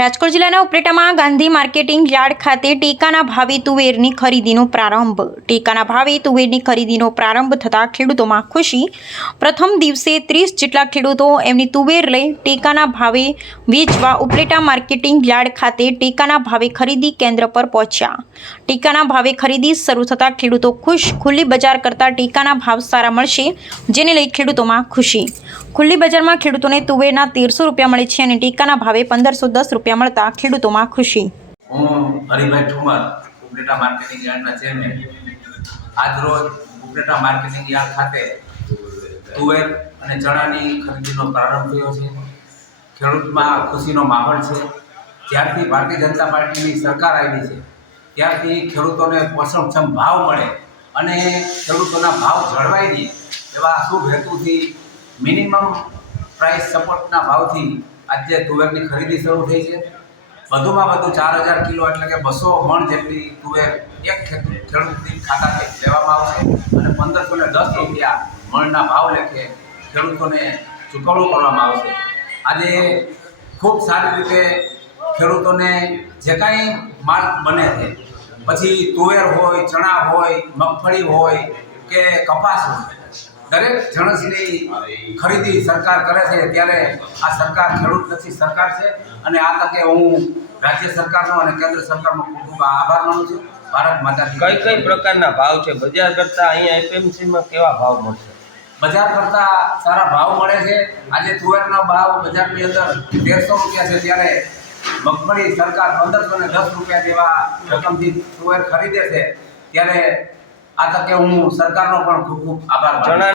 રાજકોટ જિલ્લાના ઉપલેટામાં Gandhi marketing yard ખાતે ટેકાના ભાવે તુવેરની ખરીદીનો પ્રારંભ. ટેકાના ભાવે તુવેરની ખરીદીનો પ્રારંભ થતાં ખેડૂતોમાં ખુશી. પ્રથમ દિવસે 30 જેટલા ખેડૂતો એમની તુવેર લઈ ટેકાના ભાવે વેચવા ઉપલેટા માર્કેટિંગ યાર્ડ ખાતે ટેકાના ભાવે ખરીદી કેન્દ્ર પર પહોંચ્યા. ટેકાના ભાવે ખરીદી શરૂ થતાં ખેડૂતો ખુશ. ખુલ્લી બજાર કરતાં ટેકાના ભાવ સારા મળશે, જેને લઈ ખેડૂતોમાં ખુશી. ખુલ્લી બજારમાં ખેડૂતોને તુવેરના 1300 રૂપિયા મળે છે અને ટેકાના ભાવે 1510 રૂપિયા મળતા ખેડૂતોમાં ખુશી. હું હરિભાઈ ઠુમર, ઉપલેટા માર્કેટિંગ યાર્ડના ચેરમેન. આજ રોજ ઉપલેટા માર્કેટિંગ યાર્ડ ખાતે તુવેર અને ચણાની ખરીદીનો પ્રારંભ થયો છે. ખેડૂતમાં ખુશીનો માહોલ છે. જ્યારથી ભારતીય જનતા પાર્ટીની સરકાર આવી છે ત્યારથી ખેડૂતોને પોષણક્ષમ ભાવ મળે અને ખેડૂતોના ભાવ જળવાઈ રહે એવા શુભ હેતુથી મિનિમમ પ્રાઇસ સપોર્ટના ભાવથી આજે તુવેરની ખરીદી શરૂ થઈ છે. વધુમાં વધુ 4000 કિલો એટલે કે 200 મણ જેટલી તુવેર એક ખેડૂતની ખાતાથી લેવામાં આવશે અને 1510 રૂપિયા મણના ભાવ લેખે ખેડૂતોને ચૂકવણું કરવામાં આવશે. આજે ખૂબ સારી રીતે ખેડૂતોને જે કાંઈ માલ બને છે, પછી તુવેર હોય, ચણા હોય, મગફળી હોય કે કપાસ હોય, દરેક જણસની ખરીદી સરકાર કરે છે. ત્યારે આ સરકાર ખેડૂતલક્ષી સરકાર છે અને આ તકે હું રાજ્ય સરકારનો અને કેન્દ્ર સરકારનો ખૂબ ખૂબ આભાર માનું છું. ભારત માતા કી જય. કઈ પ્રકારના ભાવ છે બજાર કરતાં અહીંયા એપીએમસીમાં કેવા ભાવ મળશે? બજાર કરતાં સારા ભાવ મળે છે. આજે તુવેરનો ભાવ બજારની અંદર 1300 રૂપિયા છે, ત્યારે મગફળી સરકાર 1510 રૂપિયા જેવા રકમથી તુવેર ખરીદે છે. ત્યારે આ તકે હું સરકારનો પણ ખૂબ ખૂબ આભાર માનું છું.